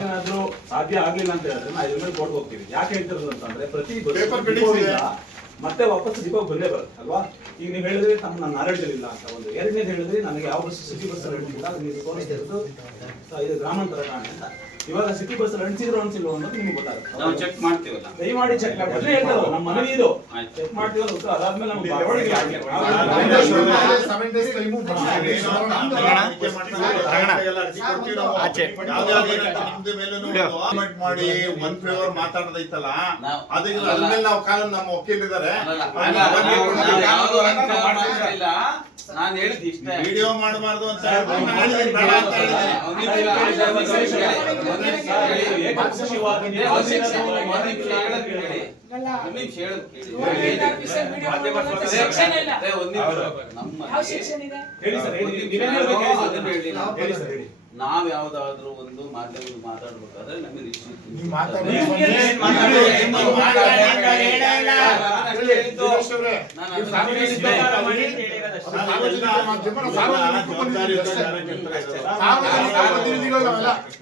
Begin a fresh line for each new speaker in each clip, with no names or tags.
ಏನಾದ್ರೂ ಸಾಧ್ಯ ಆಗ್ಲಿಲ್ಲ ಅಂತ ಹೇಳಿದ್ರೆ ನಾವು ಇದ್ರ ಮೇಲೆ ಕೊಟ್ಟು ಹೋಗ್ತೀವಿ. ಯಾಕೆ ಹೇಳ್ತಿರೋದು ಅಂತಂದ್ರೆ ಪ್ರತಿ ಮತ್ತೆ ವಾಪಸ್ ಡಿಪೋ ಬಂದೇ ಬರುತ್ತೆ ಅಲ್ವಾ ಈಗ ನೀವು ಹೇಳಿದ್ರೆ ತಮ್ಮ ನನ್ನ ನಾಲೆಡ್ಜ್ ಇಲ್ಲ ಅಂತ ಒಂದು ಎರಡನೇ ಹೇಳಿದ್ರೆ ನನಗೆ ಯಾವ ಬಸ್ ಸಿಟಿ ಬಸ್ ಅಲ್ಲಿ ಅಳಿಸಿಲ್ಲ ನೀವು ತೋರಿಸ್ತಿರೋದು ಸ- ಇದು ಗ್ರಾಮಾಂತರ ಕಾಣೆ ಅಂತ ಇವಾಗ ಸಿಟಿ ಬಸ್ ಅಲ್ಲಿ ಅಣಿಸಿದ್ರು ಅಣಿಸಿಲ್ವ ಅನ್ನೋದು ನಿಮ್ಗೆ
ನಾವು
ಗೊತ್ತಾಗುತ್ತೆ
ಚೆಕ್ ಮಾಡ್ತೀವಲ್ಲ
ದಯಮಾಡಿ ಚೆಕ್ ಮಾಡಿ ಅದೇ ಹೇಳ್ತಾರೆ ನಮ್ಮ ಮನವಿ ಇದು. ಚೆಕ್ ಮಾಡ್ತೀವಲ್ಲ ಉತ್ತರ ಅದಾದ್ಮೇಲೆ ನಮ್ಗೆ ಬೆಳವಣಿಗೆ ಆಗಿ-
ಸೆವೆನ್ ಡೇಸ್ ಟೈಮು ಮಾಡಿ ಒನ್ ಫೇವರ್ ಮಾತಾಡೋದೈತಲ್ಲ
ನಾವು-
ಅದಕ್ಕೆ ನಾವು ಕಾಲ ನಮ್ಮ ವಕೀಲಿದ್ದಾರೆ
ನಾನ್ ಹೇಳಿದ್ ಇಷ್ಟೇ.
ವಿಡಿಯೋ ಮಾಡಬಾರ್ದು ಅಂತ.
ನಮ್ಮ ನಾವು. ಯಾವ್ದಾದ್ರು ಒಂದು ಮಾಧ್ಯಮದಲ್ಲಿ ಮಾತಾಡ್ಬೇಕಾದ್ರೆ.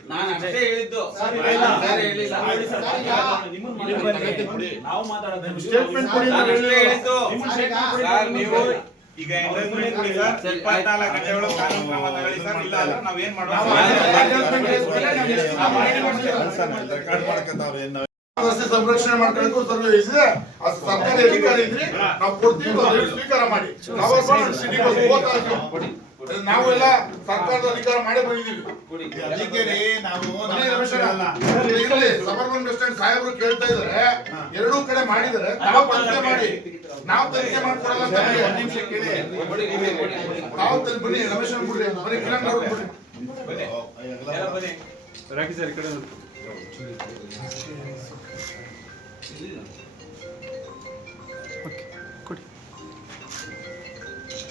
ನಾನು
ಅಷ್ಟೇ.
ಹೇಳಿದ್ದು.
ನಾವು ಮಾತಾಡೋದು.
ನೀವು ಈಗ ಇಪ್ಪತ್ನಾಲ್ಕು ಗಂಟೆಗಳು ಕಾನೂನು ಕ್ರಮ ತಗೊಳ್ಳಿ ಸರ್ ಇಲ್ಲ ಅಂದ್ರೆ ನಾವೇನ್ ಮಾಡೋದು
ಸಂರಕ್ಷಣೆ ಮಾಡ್ಕೊಳ್ಳೋದು ಸರ್ವೆ ಇದೆ ಆ ಸರ್ಕಾರಿ ಅಧಿಕಾರಿ ಇದ್ರೆ ನಾವು ಕೊಡ್ತೀವಿ ಸ್ವೀಕಾರ ಮಾಡಿ. ನಾವು ಸಿಟಿ ಬಸ್ ಹೋಗ್ತಾ ನಾವು ಎಲ್ಲ ಸರ್ಕಾರದ ಅಧಿಕಾರ ಮಾಡೇ ಬಂದಿದ್ದೀವಿ. ಅದಕ್ಕೆ ನಾವು ಇರ್ಲಿ ಸಬರ್ಬನ್ ಬಸ್ ಸ್ಟ್ಯಾಂಡ್ ಸಾಹೇಬರು ಕೇಳ್ತಾ ಇದಾರೆ ಎರಡೂ ಕಡೆ ಮಾಡಿದರೆ ನಾವು ತನಿಖೆ ಮಾಡಿ. ನಾವು ತನಿಖೆ ಮಾಡ್ಕೊಡಲ್ಲ ಅಂತ ಹೇಳಿ. ಒಂದ್ ನಿಮಿಷ ಕೇಳಿ.
ಕೊಡಿ ಕೊಡಿ ಕೊಡಿ ಕೊಡಿ
ನಾವು ತನಿಖೆ ಬನ್ನಿ ರಮೇಶ್ ಅವ್ರು ಬಿಡ್ರಿ. ಬರೀ ಕಿರಣ್ ಸರ್ ಈ
ಕಡೆ ಬನ್ನಿ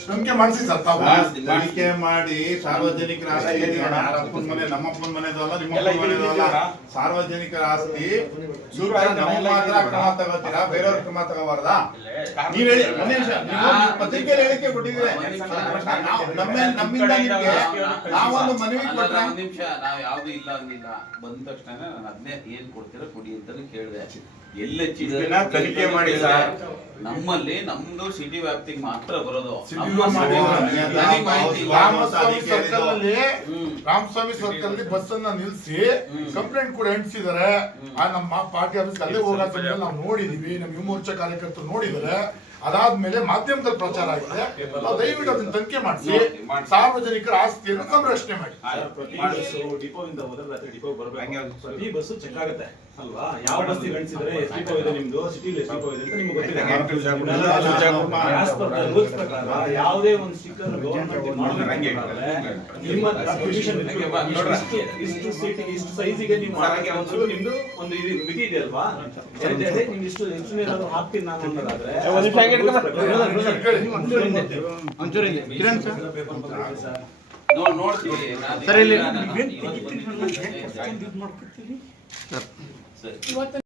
ನಂಬಿಕೆ ಮಾಡಿಸಿ ಸರ್ ತಾವು
ತನಿಖೆ ಮಾಡಿ ಸಾರ್ವಜನಿಕರ ಆಸ್ತಿ. ಮನೆ ನಮ್ಮಪ್ಪನ ಮನೆದು ಅಲ್ಲ ನಿಮ್ಮ ಮನೆದು ಅಲ್ಲ? ಸಾರ್ವಜನಿಕರ ಆಸ್ತಿ. ನಮ್ಮ ಮಾತ್ರ ಕ್ರಮ ತಗೋತೀರಾ? ಬೇರೆಯವ್ರ ಕ್ರಮ ತಗೋಬಾರ್ದ? ನೀವ್ ಹೇಳಿ ನೀವು ಪತ್ರಿಕೆಯಲ್ಲಿ ಹೇಳಿಕೆ ಕೊಟ್ಟಿದ್ರೆ ನಾವು ನಮ್ಮ ನಮ್ಮಿಂದ ನಿಮ್ಗೆ ನಾವೊಂದು ಮನವಿ ಕೊಟ್ರೆ.
ನಿಮಿಷ ನಾವ್ ಯಾವ್ದು ಇಲ್ಲ ಅಂದಿಲ್ಲ ಬಂದ ತಕ್ಷಣ ನಾನು ಅದನ್ನೇ ಏನ್ ಕೊಡ್ತೀರಾ ಕೊಡಿ ಅಂತ ಕೇಳಿದೆ. ಎಲ್ಲ
ಇದನ್ನ ತನಿಖೆ ಮಾಡಿಲ್ಲ
ನಮ್ಮಲ್ಲಿ ನಮ್ದು ಸಿಟಿ ವ್ಯಾಪ್ತಿಗೆ ಮಾತ್ರ ಬರೋದು.
ರಾಮಸ್ವಾಮಿ ಸರ್ಕಲ್ ಅಲ್ಲಿ
ಹ್ಮ್.
ಸರ್ಕಲ್ ಅಲ್ಲಿ ಬಸ್ ಅನ್ನ ನಿಲ್ಸಿ ಕಂಪ್ಲೇಂಟ್ ಕೂಡ ಅಂಟಿಸಿದಾರೆ ಆ ನಮ್ಮ ಪಾರ್ಟಿ ಆಫೀಸ್ ಅಲ್ಲೇ ಹೋಗೋ ನಾವು ನೋಡಿದೀವಿ. ನಮ್ಮ ಯುವ ಮೋರ್ಚಾ ಕಾರ್ಯಕರ್ತರು ನೋಡಿದ್ದಾರೆ ಅದಾದ್ಮೇಲೆ ಮಾಧ್ಯಮದಲ್ಲಿ ಪ್ರಚಾರ ಆಗಿದೆ. ನಾವು ದಯವಿಟ್ಟು ಅದನ್ನ ತನಿಖೆ ಮಾಡಿಸಿ. ಸಾರ್ವಜನಿಕರ ಆಸ್ತಿಯನ್ನು ಸಂರಕ್ಷಣೆ ಮಾಡಿ.
ಪ್ರತಿ ಬಸ್ಸು ಡಿಪೋದಿಂದ ಹೋದ್ರೆ ರಾತ್ರಿ ಡಿಪೋ ಬರ್ಬೇಕು. ಪ್ರತಿ ಬಸ್ಸು ಚೆಕ್ ಆಗುತ್ತೆ. ಅಲ್ವಾ? ಯಾವ ಬಸ್ ಗಣಿಸಿದ್ರೆ ಎಷ್ಟು ಡಿಪೋ ಇದೆ ನಿಮ್ದು ಸಿಟಿ ಎಷ್ಟು ಡಿಪೋ ಇದೆ ಅಂತ ನಿಮ್ಗೆ ಗೊತ್ತಿದೆ ಪ್ರಕಾರ ಯಾವುದೇ ಒಂದು ಸ್ಟಿಕ್ಕರ್
ಗೌರ್ಮೆಂಟ್.
ನಿಮ್ಮ ಪೊಸಿಷನ್ ಇಷ್ಟು ಇಷ್ಟು ಸೀಟಿಗೆ ಇಷ್ಟು ಸೈಜಿಗೆ ನೀವು ಮಾಡಕ್ಕೆ ಒಂದು ನಿಮ್ದು ಒಂದು ಇದು ಮಿತಿ ಇದೆ ಅಲ್ವಾ? ಜನತೆ ನಿಮ್ಗೆ ಇಷ್ಟು ಎಷ್ಟು ಏನಾದ್ರು ಹಾಕ್ತೀನಿ ನಾನು ಅನ್ನೋದಾದ್ರೆ
ನೋಡ್ತೀವಿ ಇವತ್ತು ಬಂದಿದ್ದೀನಿ. ಸರಿ
ಇವತ್ತು